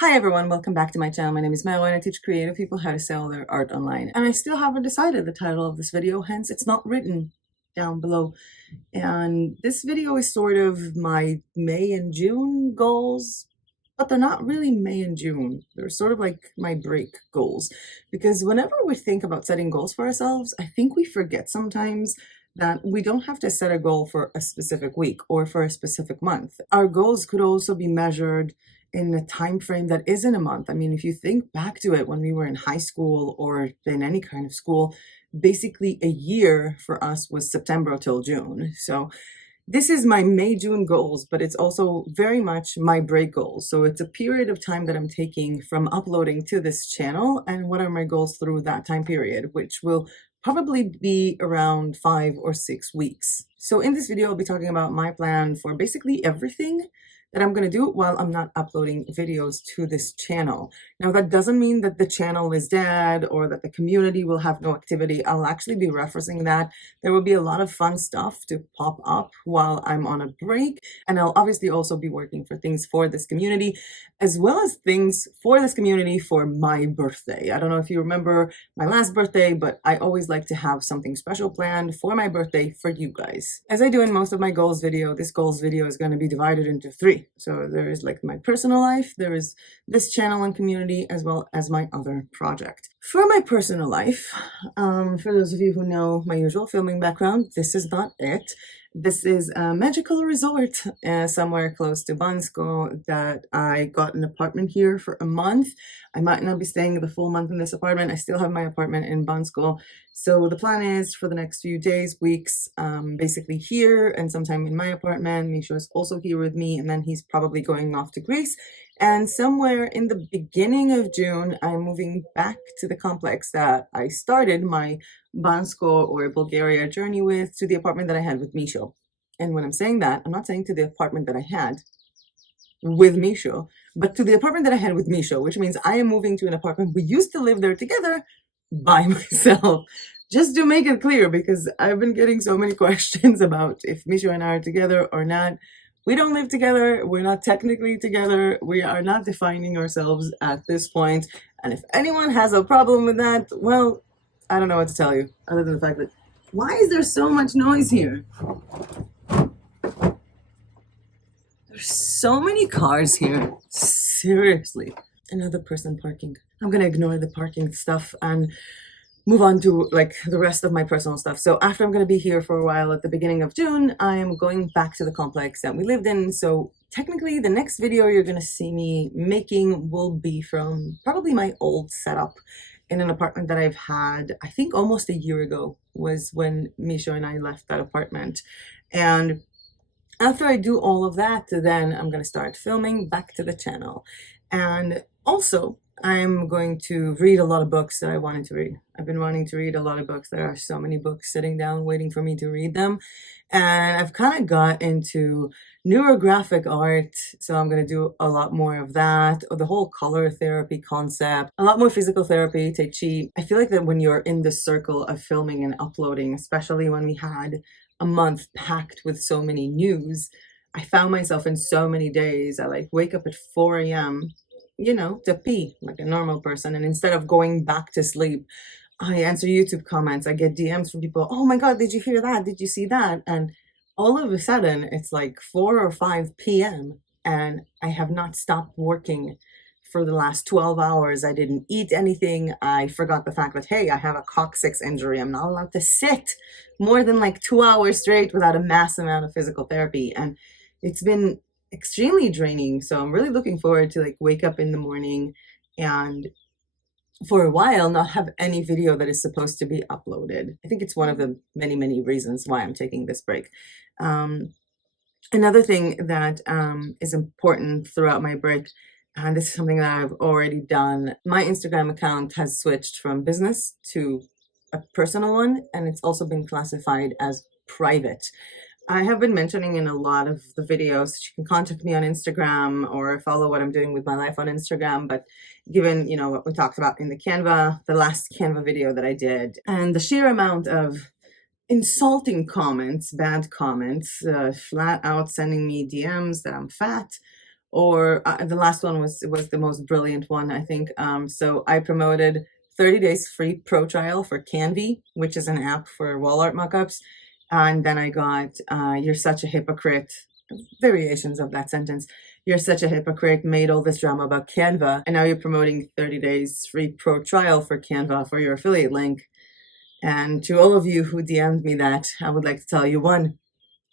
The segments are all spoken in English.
Hi everyone, welcome back to my channel. My name is Melo and I teach creative people how to sell their art online. And I still haven't decided the title of this video, hence it's not written down below. And this video is sort of my May and June goals, but they're not really May and June. They're sort of like my break goals. Because whenever we think about setting goals for ourselves, I think we forget sometimes that we don't have to set a goal for a specific week or for a specific month. Our goals could also be measured in a time frame that isn't a month. I mean, if you think back to it when we were in high school or in any kind of school, basically a year for us was September till June. So this is my May-June goals, but it's also very much my break goals. So it's a period of time that I'm taking from uploading to this channel and what are my goals through that time period, which will probably be around 5 or 6 weeks. So in this video, I'll be talking about my plan for basically everything that I'm going to do while I'm not uploading videos to this channel. Now, that doesn't mean that the channel is dead or that the community will have no activity. I'll actually be referencing that. There will be a lot of fun stuff to pop up while I'm on a break. And I'll obviously also be working for things for this community, as well as things for this community for my birthday. I don't know if you remember my last birthday, but I always like to have something special planned for my birthday for you guys. As I do in most of my goals video, this goals video is going to be divided into 3. So there is like my personal life, there is this channel and community, as well as my other project. For my personal life, for those of you who know my usual filming background, this is not it. This is a magical resort somewhere close to Bansko that I got an apartment here for a month. I might not be staying the full month in this apartment. I still have my apartment in Bansko. So the plan is for the next few days, weeks, basically here and sometime in my apartment. Misho is also here with me, and then he's probably going off to Greece. And somewhere in the beginning of June, I'm moving back to the complex that I started my Bansko or Bulgaria journey with, to the apartment that I had with Misho. And when I'm saying that, I'm not saying to the apartment that I had with Misho, but to the apartment that I had with Misho, which means I am moving to an apartment we used to live there together by myself. Just to make it clear, because I've been getting so many questions about if Misho and I are together or not. We don't live together. We're not technically together. We are not defining ourselves at this point. And if anyone has a problem with that, well, I don't know what to tell you, other than the fact that, why is there so much noise here? There's so many cars here. Seriously. Another person parking. I'm gonna ignore the parking stuff and move on to like the rest of my personal stuff. So after I'm going to be here for a while at the beginning of June, I am going back to the complex that we lived in. So technically the next video you're going to see me making will be from probably my old setup in an apartment that I've had, I think almost a year ago was when Misho and I left that apartment. And after I do all of that, then I'm going to start filming back to the channel. And also, I'm going to read a lot of books that I wanted to read. I've been wanting to read a lot of books. There are so many books sitting down waiting for me to read them. And I've kind of got into neurographic art, so I'm going to do a lot more of that, or the whole color therapy concept, a lot more physical therapy, Tai Chi. I feel like that when you're in this circle of filming and uploading, especially when we had a month packed with so many news, I found myself in so many days, I like wake up at 4 a.m., you know, to pee like a normal person. And instead of going back to sleep, I answer YouTube comments. I get DMs from people. Oh my God, did you hear that? Did you see that? And all of a sudden it's like 4 or 5 p.m. and I have not stopped working for the last 12 hours. I didn't eat anything. I forgot the fact that, hey, I have a coccyx injury. I'm not allowed to sit more than like 2 hours straight without a mass amount of physical therapy. And it's been extremely draining. So I'm really looking forward to like wake up in the morning and for a while not have any video that is supposed to be uploaded. I think it's one of the many, many reasons why I'm taking this break. Another thing that is important throughout my break, and this is something that I've already done, my Instagram account has switched from business to a personal one, and it's also been classified as private. I have been mentioning in a lot of the videos that you can contact me on Instagram or follow what I'm doing with my life on Instagram. But given, you know, what we talked about in the last Canva video that I did, and the sheer amount of insulting comments, bad comments, flat out sending me DMs that I'm fat, or the last one was the most brilliant one, I think. So I promoted 30 days free pro trial for Canvy, which is an app for wall art mockups. And then I got you're such a hypocrite, variations of that sentence. You're such a hypocrite, made all this drama about Canva, and now you're promoting 30 days free pro trial for Canva for your affiliate link. And to all of you who DM'd me that, I would like to tell you, one,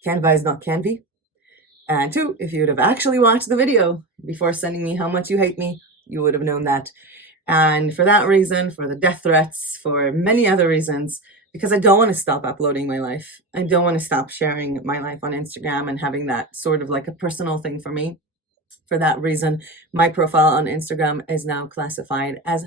Canva is not Canvy. And two, if you would have actually watched the video before sending me how much you hate me, you would have known that. And for that reason, for the death threats, for many other reasons, because I don't want to stop uploading my life. I don't want to stop sharing my life on Instagram and having that sort of like a personal thing for me. For that reason, my profile on Instagram is now classified as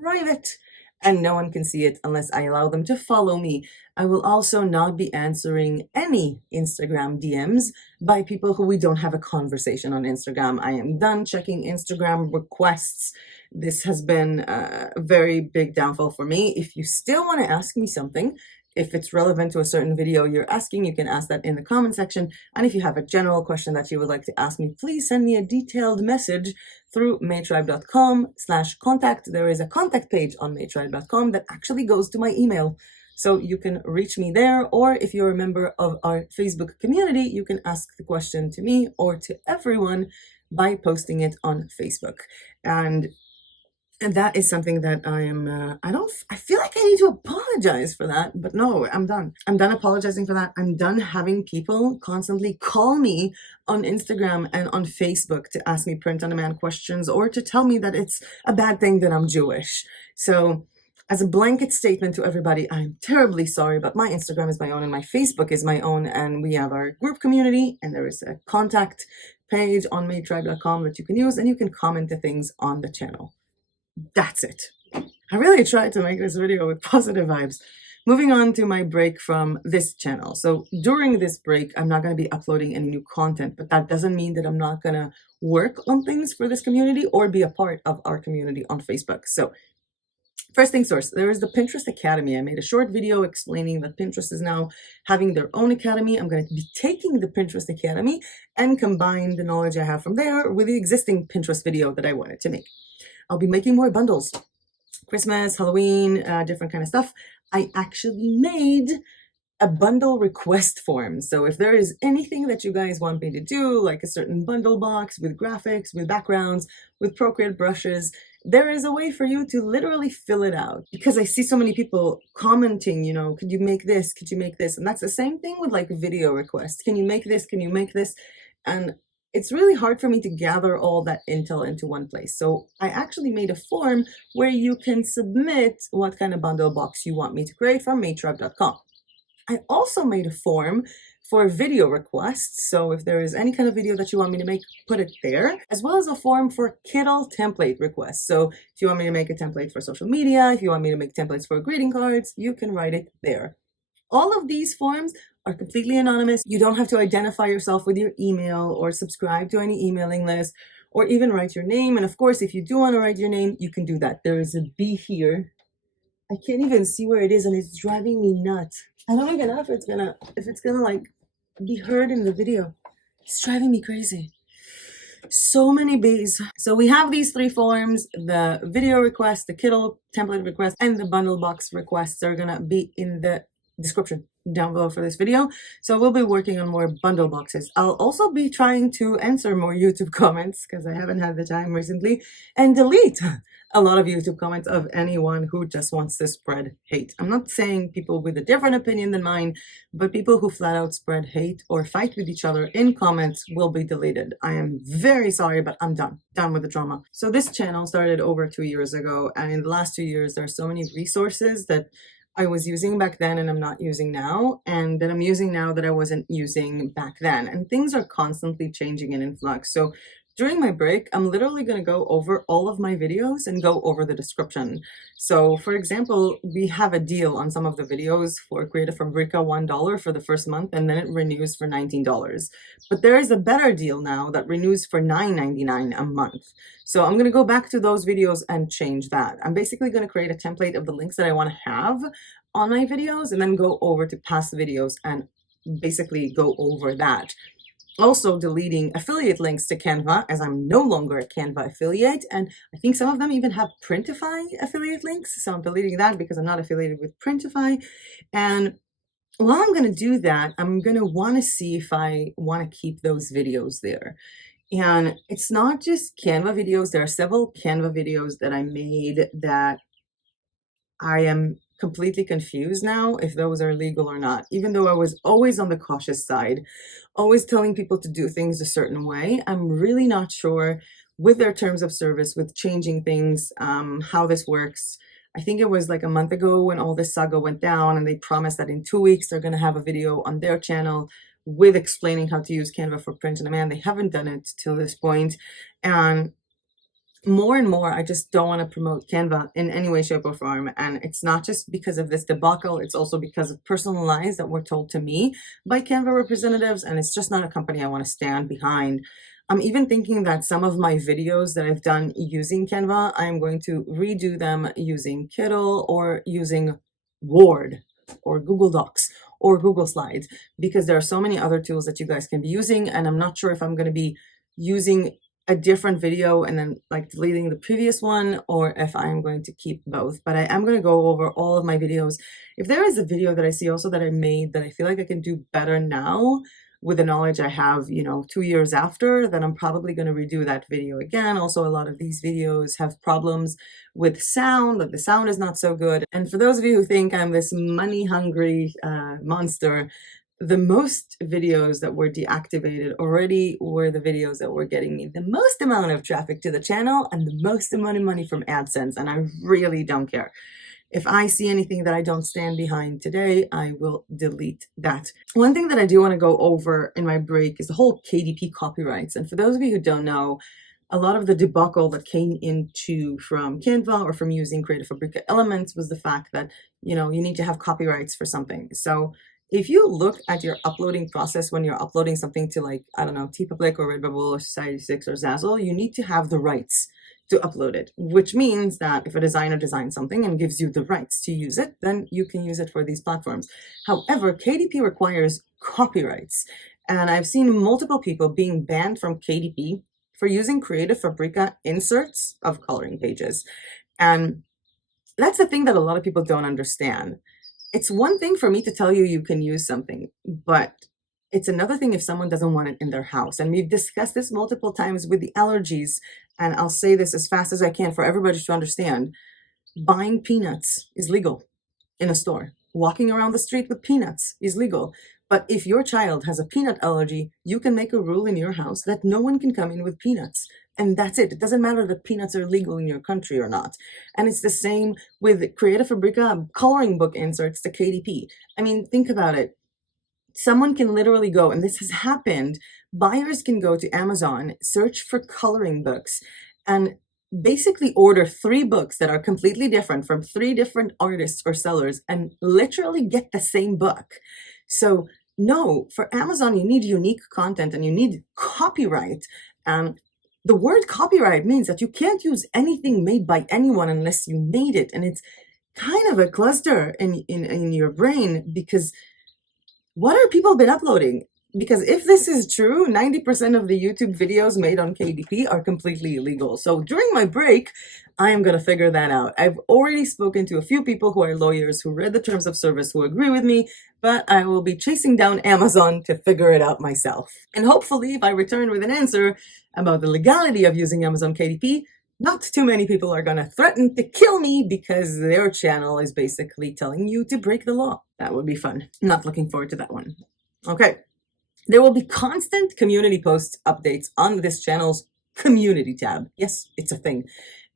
private, and no one can see it unless I allow them to follow me. I will also not be answering any Instagram DMs by people who we don't have a conversation on Instagram. I am done checking Instagram requests. This has been a very big downfall for me. If you still want to ask me something, if it's relevant to a certain video you're asking, you can ask that in the comment section. And if you have a general question that you would like to ask me, please send me a detailed message through maytribe.com/contact. There is a contact page on maytribe.com that actually goes to my email. So you can reach me there, or if you're a member of our Facebook community, you can ask the question to me or to everyone by posting it on Facebook. And that is something that I feel like I need to apologize for that, but no, I'm done. I'm done apologizing for that. I'm done having people constantly call me on Instagram and on Facebook to ask me print-on-demand questions or to tell me that it's a bad thing that I'm Jewish. So as a blanket statement to everybody, I'm terribly sorry, but my Instagram is my own and my Facebook is my own, and we have our group community, and there is a contact page on maytribe.com that you can use, and you can comment the things on the channel. That's it. I really tried to make this video with positive vibes. Moving on to my break from this channel. So during this break, I'm not going to be uploading any new content, but that doesn't mean that I'm not going to work on things for this community or be a part of our community on Facebook. So first things first, there is the Pinterest Academy. I made a short video explaining that Pinterest is now having their own academy. I'm going to be taking the Pinterest Academy and combine the knowledge I have from there with the existing Pinterest video that I wanted to make. I'll be making more bundles, Christmas, Halloween, different kind of stuff. I actually made a bundle request form. So if there is anything that you guys want me to do, like a certain bundle box with graphics, with backgrounds, with Procreate brushes, there is a way for you to literally fill it out. Because I see so many people commenting, you know, could you make this? Could you make this? And that's the same thing with like video requests. Can you make this? Can you make this? And it's really hard for me to gather all that intel into one place. So I actually made a form where you can submit what kind of bundle box you want me to create from maytribe.com. I also made a form for video requests. So if there is any kind of video that you want me to make, put it there, as well as a form for Kittl template requests. So if you want me to make a template for social media, if you want me to make templates for greeting cards, you can write it there. All of these forms are completely anonymous. You don't have to identify yourself with your email or subscribe to any emailing list or even write your name. And of course, if you do want to write your name, you can do that. There is a B here. I can't even see where it is, and it's driving me nuts. I don't even know if it's gonna like be heard in the video. It's driving me crazy. So many B's. So we have these three forms: the video request, the Kittl template request, and the bundle box requests are gonna be in the description down below for this video. So we'll be working on more bundle boxes. I'll also be trying to answer more YouTube comments because I haven't had the time recently, and delete a lot of YouTube comments of anyone who just wants to spread hate. I'm not saying people with a different opinion than mine, but people who flat out spread hate or fight with each other in comments will be deleted. I am very sorry, but I'm done with the drama. So this channel started over 2 years ago, and in the last 2 years, there are so many resources that I was using back then and I'm not using now, and that I'm using now that I wasn't using back then. And things are constantly changing and in flux. So during my break, I'm literally going to go over all of my videos and go over the description. So for example, we have a deal on some of the videos for Creative Fabrica, $1 for the first month, and then it renews for $19. But there is a better deal now that renews for $9.99 a month. So I'm going to go back to those videos and change that. I'm basically going to create a template of the links that I want to have on my videos and then go over to past videos and basically go over that. Also deleting affiliate links to Canva, as I'm no longer a Canva affiliate, and I think some of them even have Printify affiliate links, so I'm deleting that because I'm not affiliated with Printify. And while I'm going to do that, I'm going to want to see if I want to keep those videos there. And it's not just Canva videos. There are several Canva videos that I made that I am completely confused now if those are legal or not, even though I was always on the cautious side, always telling people to do things a certain way. I'm really not sure with their terms of service, with changing things, how this works. I think it was like a month ago when all this saga went down and they promised that in 2 weeks they're going to have a video on their channel with explaining how to use Canva for print on demand. They haven't done it till this point. And more and more, I just don't want to promote Canva in any way, shape, or form. And it's not just because of this debacle, it's also because of personal lies that were told to me by Canva representatives. And it's just not a company I want to stand behind. I'm even thinking that some of my videos that I've done using Canva, I'm going to redo them using Kittl or using Word or Google Docs or Google Slides, because there are so many other tools that you guys can be using. And I'm not sure if I'm going to be using a different video and then like deleting the previous one, or if I'm going to keep both. But I am going to go over all of my videos. If there is a video that I see also that I made that I feel like I can do better now with the knowledge I have, 2 years after, then I'm probably going to redo that video again. Also, a lot of these videos have problems with sound, that the sound is not so good. And for those of you who think I'm this money hungry monster, the most videos that were deactivated already were the videos that were getting me the most amount of traffic to the channel and the most amount of money from AdSense, and I really don't care. If I see anything that I don't stand behind today, I will delete that. One thing that I do want to go over in my break is the whole KDP copyrights. And for those of you who don't know, a lot of the debacle that came into from Canva or from using Creative Fabrica elements was the fact that, you need to have copyrights for something. So if you look at your uploading process when you're uploading something to, like, I don't know, TeePublic or Redbubble or Society6 or Zazzle, you need to have the rights to upload it, which means that if a designer designs something and gives you the rights to use it, then you can use it for these platforms. However, KDP requires copyrights, and I've seen multiple people being banned from KDP for using Creative Fabrica inserts of coloring pages. And that's the thing that a lot of people don't understand. It's one thing for me to tell you you can use something, but it's another thing if someone doesn't want it in their house. And we've discussed this multiple times with the allergies, and I'll say this as fast as I can for everybody to understand. Buying peanuts is legal in a store. Walking around the street with peanuts is legal. But if your child has a peanut allergy, you can make a rule in your house that no one can come in with peanuts. And that's it. It doesn't matter that peanuts are legal in your country or not. And it's the same with Creative Fabrica coloring book inserts to KDP. I mean, think about it. Someone can literally go, and this has happened, buyers can go to Amazon, search for coloring books, and basically order 3 books that are completely different from 3 different artists or sellers and literally get the same book. So no, for Amazon, you need unique content and you need copyright. The word copyright means that you can't use anything made by anyone unless you made it. And it's kind of a cluster in your brain, because what are people been uploading? Because if this is true, 90% of the YouTube videos made on KDP are completely illegal. So during my break, I am going to figure that out. I've already spoken to a few people who are lawyers who read the terms of service who agree with me, but I will be chasing down Amazon to figure it out myself. And hopefully, if I return with an answer about the legality of using Amazon KDP, not too many people are going to threaten to kill me because their channel is basically telling you to break the law. That would be fun. Not looking forward to that one. Okay. There will be constant community post updates on this channel's community tab. Yes, it's a thing.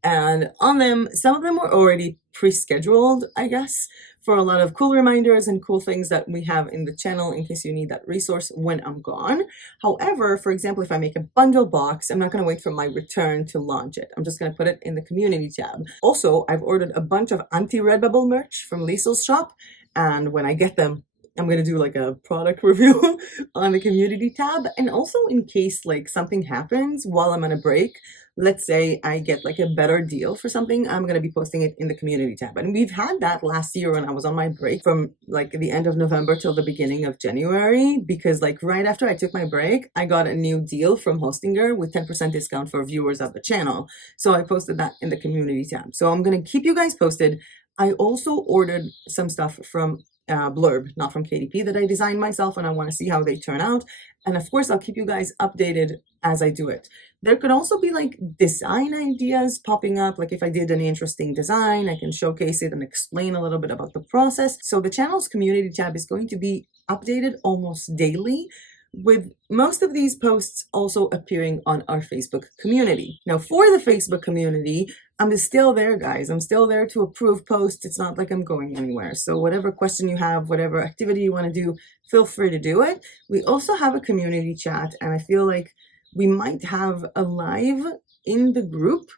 And on them, some of them were already pre-scheduled, I guess, for a lot of cool reminders and cool things that we have in the channel in case you need that resource when I'm gone. However, for example, if I make a bundle box, I'm not going to wait for my return to launch it. I'm just going to put it in the community tab. Also, I've ordered a bunch of anti-Redbubble merch from Liesel's shop, and when I get them, I'm going to do like a product review on the community tab. And also in case like something happens while I'm on a break, let's say I get like a better deal for something, I'm going to be posting it in the community tab. And we've had that last year when I was on my break from like the end of November till the beginning of January, because like right after I took my break, I got a new deal from Hostinger with 10% discount for viewers of the channel. So I posted that in the community tab. So I'm going to keep you guys posted. I also ordered some stuff from Blurb, not from KDP, that I designed myself, and I want to see how they turn out. And of course, I'll keep you guys updated as I do it. There could also be like design ideas popping up. Like if I did an interesting design, I can showcase it and explain a little bit about the process. So the channel's community tab is going to be updated almost daily, with most of these posts also appearing on our Facebook community. Now for the Facebook community, I'm still there, guys. I'm still there to approve posts. It's not like I'm going anywhere. So whatever question you have, whatever activity you want to do, feel free to do it. We also have a community chat, and I feel like we might have a live in the group,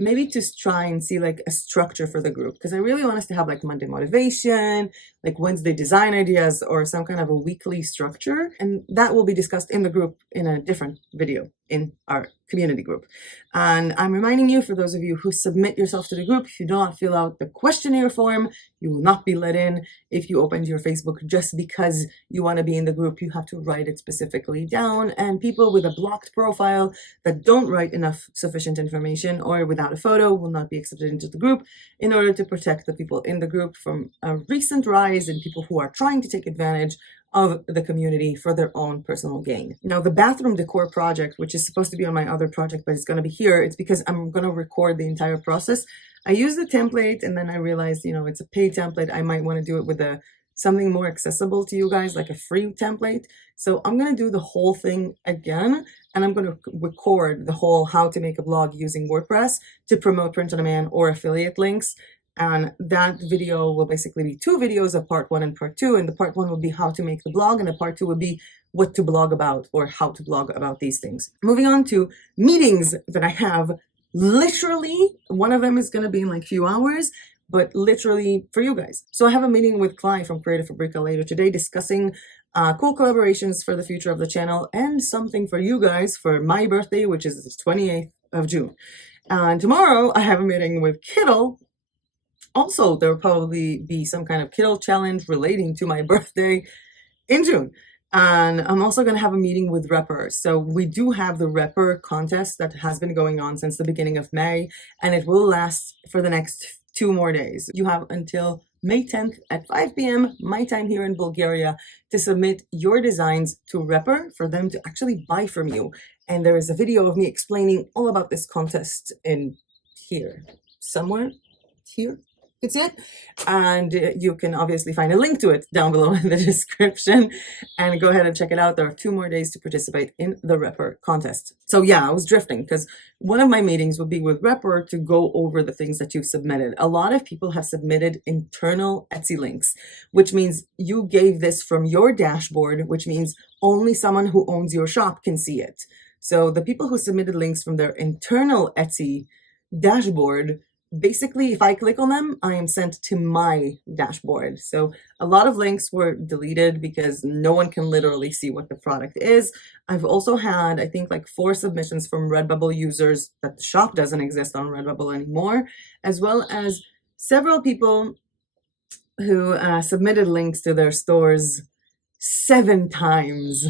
maybe to try and see like a structure for the group, because I really want us to have like Monday motivation, like Wednesday design ideas, or some kind of a weekly structure, and that will be discussed in the group in a different video in our community group. And I'm reminding you, for those of you who submit yourself to the group, if you do not fill out the questionnaire form, you will not be let in. If you opened your Facebook just because you want to be in the group, you have to write it specifically down, and people with a blocked profile that don't write enough sufficient information or without a photo will not be accepted into the group, in order to protect the people in the group from a recent rise in people who are trying to take advantage of the community for their own personal gain. Now, the bathroom decor project, which is supposed to be on my other project, but it's going to be here, it's because I'm going to record the entire process. I used the template, and then I realized, you know, it's a paid template. I might want to do it with something more accessible to you guys, like a free template. So I'm going to do the whole thing again, and I'm going to record the whole how to make a blog using WordPress to promote print on demand or affiliate links. And that video will basically be 2 videos of part 1 and part 2. And the part 1 will be how to make the blog, and the part 2 will be what to blog about, or how to blog about these things. Moving on to meetings that I have. Literally, one of them is going to be in like a few hours, but literally for you guys. So I have a meeting with Clive from Creative Fabrica later today, discussing cool collaborations for the future of the channel, and something for you guys for my birthday, which is the 28th of June. And tomorrow I have a meeting with Kittl. Also, there will probably be some kind of Kittl challenge relating to my birthday in June. And I'm also going to have a meeting with Repper. So we do have the Repper contest that has been going on since the beginning of May, and it will last for the next 2 more days. You have until May 10th at 5 p.m. my time here in Bulgaria to submit your designs to Repper for them to actually buy from you. And there is a video of me explaining all about this contest in here, somewhere here. It's it, and you can obviously find a link to it down below in the description, and go ahead and check it out. There are 2 more days to participate in the Repper contest. So yeah, I was drifting, because one of my meetings will be with Repper to go over the things that you've submitted. A lot of people have submitted internal Etsy links, which means you gave this from your dashboard, which means only someone who owns your shop can see it. So the people who submitted links from their internal Etsy dashboard, basically, if I click on them, I am sent to my dashboard. So a lot of links were deleted because no one can literally see what the product is. I've also had, I think, like 4 submissions from Redbubble users that the shop doesn't exist on Redbubble anymore, as well as several people who submitted links to their stores 7 times.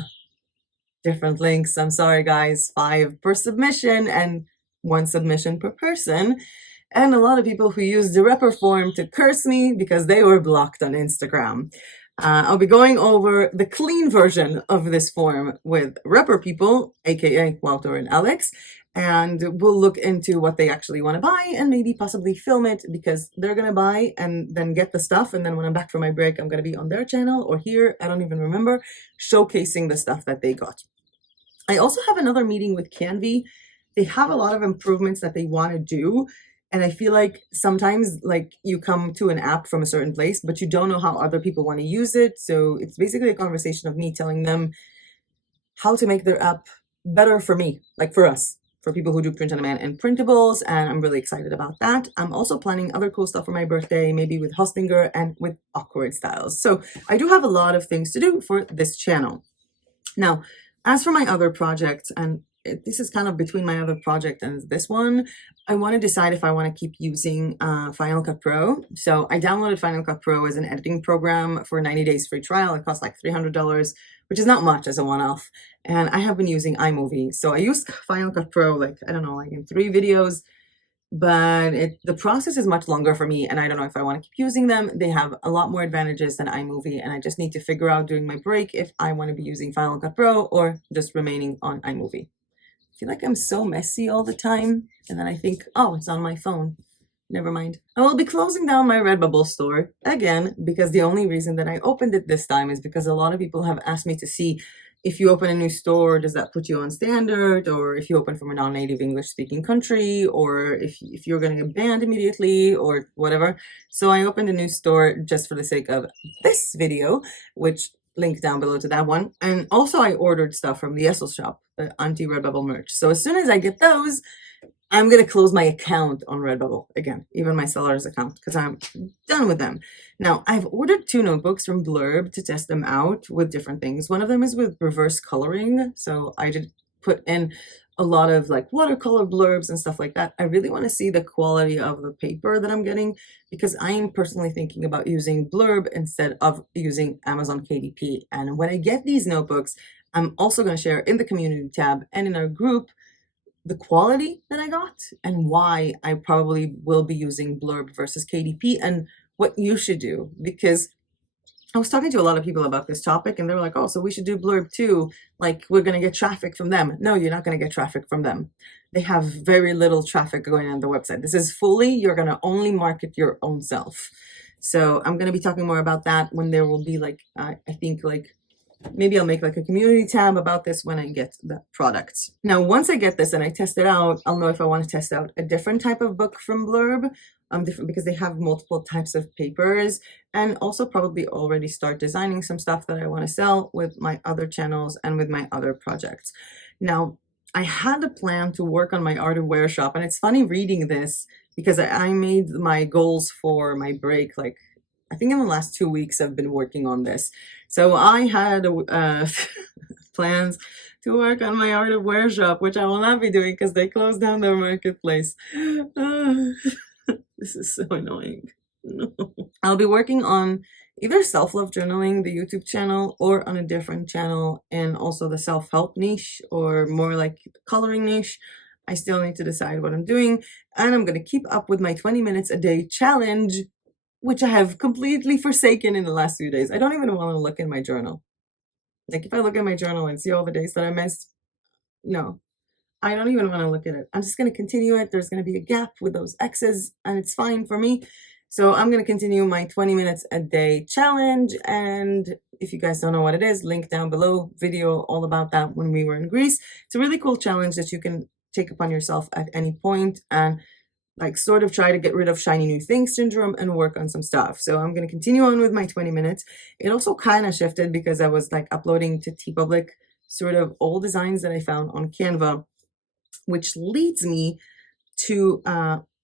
Different links. I'm sorry, guys, 5 per submission and 1 submission per person. And a lot of people who used the Repper form to curse me because they were blocked on Instagram. I'll be going over the clean version of this form with Repper people, aka Walter and Alex, and we'll look into what they actually want to buy, and maybe possibly film it, because they're going to buy and then get the stuff, and then when I'm back from my break, I'm going to be on their channel or here, I don't even remember, showcasing the stuff that they got. I also have another meeting with Canvy. They have a lot of improvements that they want to do. And I feel like sometimes, like, you come to an app from a certain place, but you don't know how other people want to use it. So it's basically a conversation of me telling them how to make their app better for me, like for us, for people who do print on demand and printables. And I'm really excited about that. I'm also planning other cool stuff for my birthday, maybe with Hostinger and with Awkward Styles. So I do have a lot of things to do for this channel. Now, as for my other projects, and this is kind of between my other project and this one. I want to decide if I want to keep using Final Cut Pro. So I downloaded Final Cut Pro as an editing program for 90 days free trial. It costs like $300, which is not much as a one-off. And I have been using iMovie. So I used Final Cut Pro, like, I don't know, like in 3 videos, but the process is much longer for me, and I don't know if I want to keep using them. They have a lot more advantages than iMovie, and I just need to figure out during my break if I want to be using Final Cut Pro or just remaining on iMovie. I feel like I'm so messy all the time, and then I think, oh, it's on my phone. Never mind. I will be closing down my Redbubble store again, because the only reason that I opened it this time is because a lot of people have asked me to see if you open a new store, does that put you on standard, or if you open from a non-native English-speaking country, or if you're going to get banned immediately, or whatever. So I opened a new store just for the sake of this video, which link down below to that one. And also I ordered stuff from the Essel shop, the anti-Redbubble merch. So as soon as I get those, I'm going to close my account on Redbubble again, even my seller's account, because I'm done with them. Now, I've ordered 2 notebooks from Blurb to test them out with different things. One of them is with reverse coloring. So I did put in a lot of like watercolor blurbs and stuff like that. I really want to see the quality of the paper that I'm getting, because I am personally thinking about using Blurb instead of using Amazon KDP. And when I get these notebooks, I'm also going to share in the community tab and in our group the quality that I got and why I probably will be using Blurb versus KDP and what you should do. Because I was talking to a lot of people about this topic, and they were like, oh, so we should do Blurb too. Like, we're going to get traffic from them. No, you're not going to get traffic from them. They have very little traffic going on the website. This is fully, you're going to only market your own self. So I'm going to be talking more about that when there will be like, I think like, maybe I'll make like a community tab about this when I get the products. Now, once I get this and I test it out, I'll know if I want to test out a different type of book from Blurb, different, because they have multiple types of papers, and also probably already start designing some stuff that I want to sell with my other channels and with my other projects. Now, I had a plan to work on my art of wear shop, and it's funny reading this because I made my goals for my break like, I think in the last 2 weeks I've been working on this. So I had plans to work on my art of wear shop, which I will not be doing because they closed down their marketplace. This is so annoying. No. I'll be working on either self-love journaling, the YouTube channel, or on a different channel, and also the self-help niche, or more like coloring niche. I still need to decide what I'm doing, and I'm going to keep up with my 20 minutes a day challenge, which I have completely forsaken in the last few days. I don't even want to look in my journal. Like, if I look at my journal and see all the days that I missed, no, I don't even want to look at it. I'm just going to continue it. There's going to be a gap with those X's, and it's fine for me. So I'm going to continue my 20 minutes a day challenge. And if you guys don't know what it is, link down below, video all about that when we were in Greece. It's a really cool challenge that you can take upon yourself at any point and like sort of try to get rid of shiny new things syndrome and work on some stuff. So I'm going to continue on with my 20 minutes. It also kind of shifted because I was like uploading to TeePublic sort of old designs that I found on Canva, which leads me to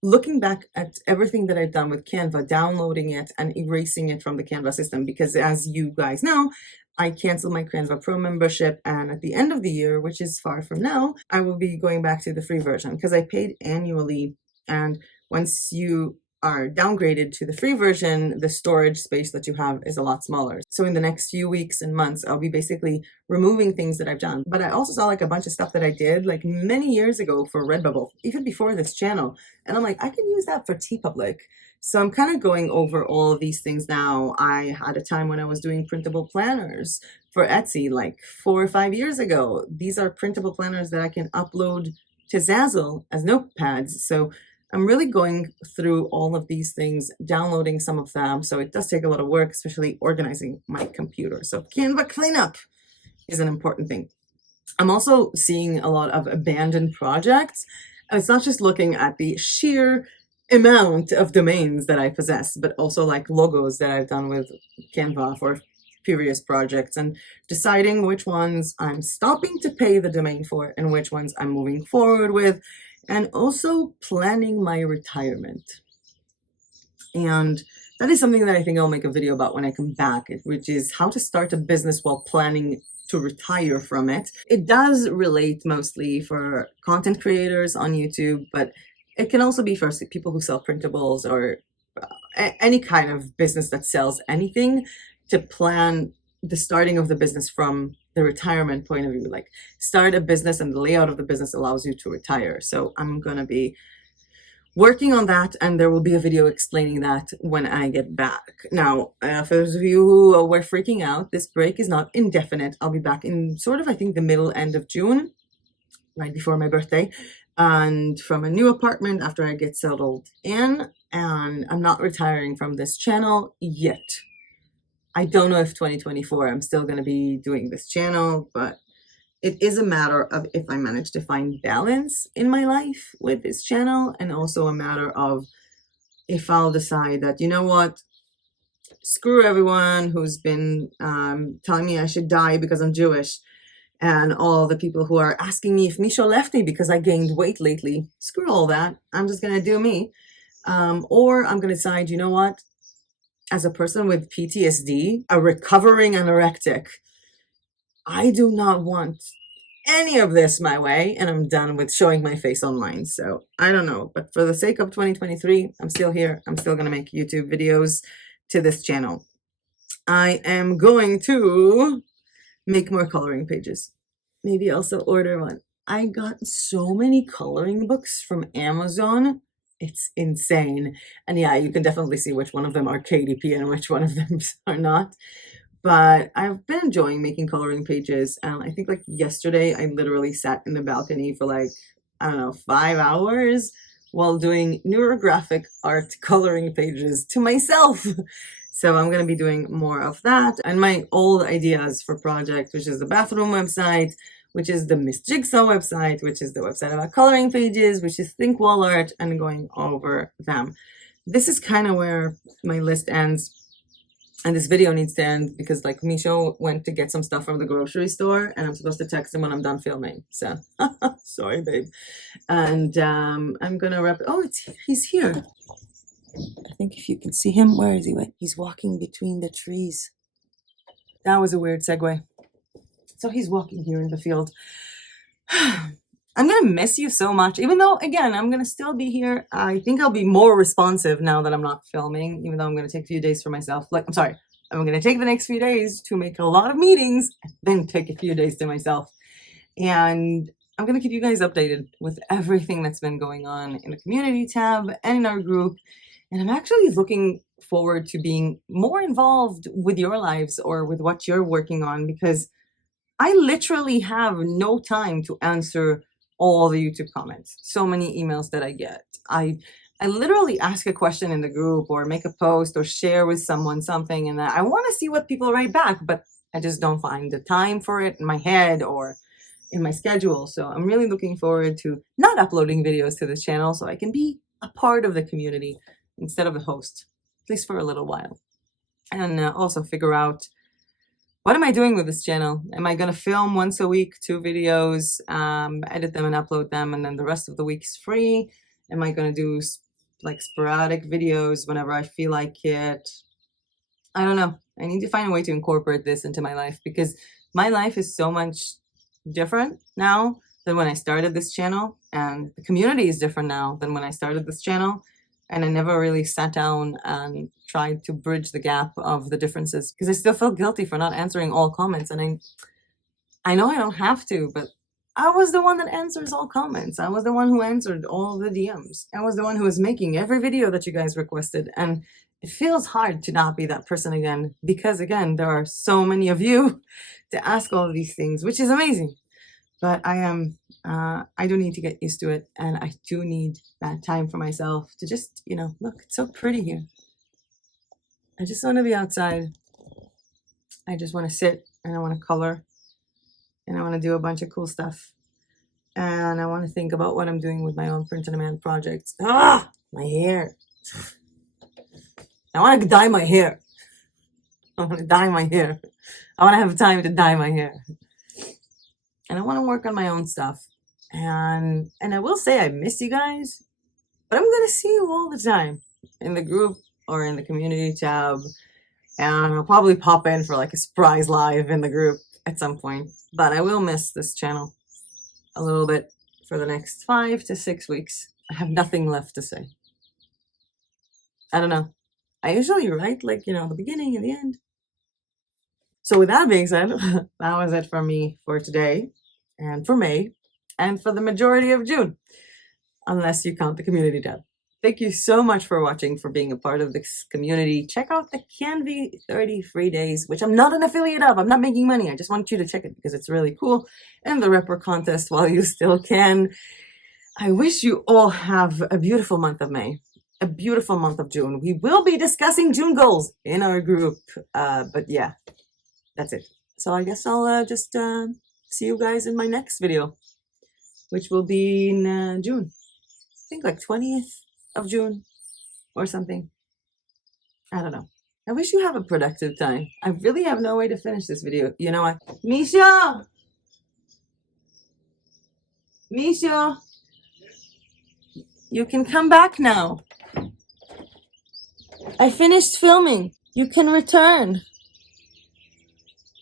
looking back at everything that I've done with Canva, downloading it and erasing it from the Canva system. Because as you guys know, I canceled my Canva Pro membership, and at the end of the year, which is far from now, I will be going back to the free version because I paid annually. And once you are downgraded to the free version, the storage space that you have is a lot smaller. So in the next few weeks and months, I'll be basically removing things that I've done. But I also saw like a bunch of stuff that I did like many years ago for Redbubble, even before this channel. And I'm like, I can use that for TeePublic. So I'm kind of going over all of these things now. I had a time when I was doing printable planners for Etsy like 4 or 5 years ago. These are printable planners that I can upload to Zazzle as notepads. So I'm really going through all of these things, downloading some of them. So it does take a lot of work, especially organizing my computer. So Canva cleanup is an important thing. I'm also seeing a lot of abandoned projects. And it's not just looking at the sheer amount of domains that I possess, but also like logos that I've done with Canva for previous projects and deciding which ones I'm stopping to pay the domain for and which ones I'm moving forward with. And also planning my retirement. And that is something that I think I'll make a video about when I come back, which is how to start a business while planning to retire from it. It does relate mostly for content creators on YouTube, but it can also be for people who sell printables or any kind of business that sells anything, to plan the starting of the business from the retirement point of view. Like, start a business and the layout of the business allows you to retire. So I'm going to be working on that, and there will be a video explaining that when I get back. Now, for those of you who were freaking out, this break is not indefinite. I'll be back in sort of, I think, the middle end of June, right before my birthday, and from a new apartment after I get settled in. And I'm not retiring from this channel yet. I don't know if 2024 I'm still going to be doing this channel, but it is a matter of if I manage to find balance in my life with this channel, and also a matter of if I'll decide that, you know what, screw everyone who's been telling me I should die because I'm Jewish, and all the people who are asking me if Misha left me because I gained weight lately. Screw all that. I'm just going to do me. Or I'm going to decide, you know what, as a person with PTSD, a recovering anorectic, I do not want any of this my way, and I'm done with showing my face online. So I don't know, but for the sake of 2023, I'm still here. I'm still going to make YouTube videos to this channel. I am going to make more coloring pages. Maybe also order one. I got so many coloring books from Amazon. It's insane. And yeah, you can definitely see which one of them are KDP and which one of them are not. But I've been enjoying making coloring pages. I think like yesterday, I literally sat in the balcony for like, I don't know, 5 hours while doing neurographic art coloring pages to myself. So I'm going to be doing more of that. And my old ideas for projects, which is the bathroom website, which is the Miss Jigsaw website, which is the website about coloring pages, which is Think Wall Art, and going over them. This is kind of where my list ends. And this video needs to end because like Misha went to get some stuff from the grocery store, and I'm supposed to text him when I'm done filming. So sorry, babe. And I'm going to wrap it. Oh, he's here. I think if you can see him, where is he? He's walking between the trees. That was a weird segue. So he's walking here in the field. I'm going to miss you so much, even though, again, I'm going to still be here. I think I'll be more responsive now that I'm not filming, even though I'm going to take a few days for myself. Like, I'm sorry, I'm going to take the next few days to make a lot of meetings, then take a few days to myself. And I'm going to keep you guys updated with everything that's been going on in the community tab and in our group. And I'm actually looking forward to being more involved with your lives or with what you're working on, because I literally have no time to answer all the YouTube comments. So many emails that I get. I literally ask a question in the group or make a post or share with someone something, and I want to see what people write back, but I just don't find the time for it in my head or in my schedule. So I'm really looking forward to not uploading videos to this channel so I can be a part of the community instead of the host, at least for a little while. And also figure out, what am I doing with this channel? Am I going to film once a week, 2 videos, edit them and upload them, and then the rest of the week is free? Am I going to do like sporadic videos whenever I feel like it? I don't know. I need to find a way to incorporate this into my life, because my life is so much different now than when I started this channel, and the community is different now than when I started this channel. And I never really sat down and tried to bridge the gap of the differences, because I still feel guilty for not answering all comments. And I know I don't have to, but I was the one that answers all comments. I was the one who answered all the DMs. I was the one who was making every video that you guys requested. And it feels hard to not be that person again, because again, there are so many of you to ask all of these things, which is amazing. But I do need to get used to it, and I do need that time for myself to just, look, it's so pretty here. I just want to be outside. I just want to sit, and I want to color, and I want to do a bunch of cool stuff. And I want to think about what I'm doing with my own print-on-demand projects. My hair. I want to dye my hair. I want to dye my hair. I want to have time to dye my hair. And I want to work on my own stuff. And I will say I miss you guys, but I'm going to see you all the time in the group or in the community tab. And I'll probably pop in for like a surprise live in the group. at some point, but I will miss this channel a little bit for the next 5 to 6 weeks. I have nothing left to say. I don't know. I usually write like, the beginning and the end. So with that being said, that was it for me for today and for May and for the majority of June, unless you count the community tab. Thank you so much for watching, for being a part of this community. Check out the Canvy 30 free days, which I'm not an affiliate of. I'm not making money. I just want you to check it because it's really cool. And the Repper contest while you still can. I wish you all have a beautiful month of May, a beautiful month of June. We will be discussing June goals in our group. But yeah, that's it. So I guess I'll just see you guys in my next video, which will be in June. I think like 20th of June or something. I don't know. I wish you have a productive time. I really have no way to finish this video. You know what? Misha! Misha! You can come back now. I finished filming. You can return.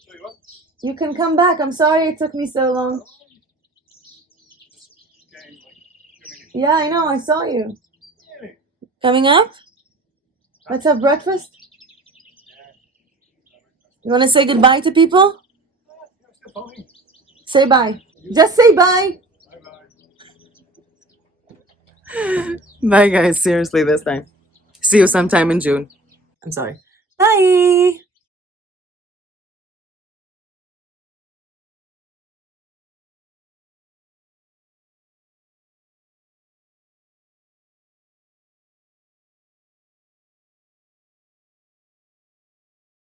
Sorry, what? You can come back. I'm sorry it took me so long. Yeah, I know. I saw you. Really? Coming up? Let's have breakfast. You want to say goodbye to people? You're still filming. Say bye. Just say bye. Bye-bye. Bye, guys. Seriously, this time. See you sometime in June. I'm sorry. Bye.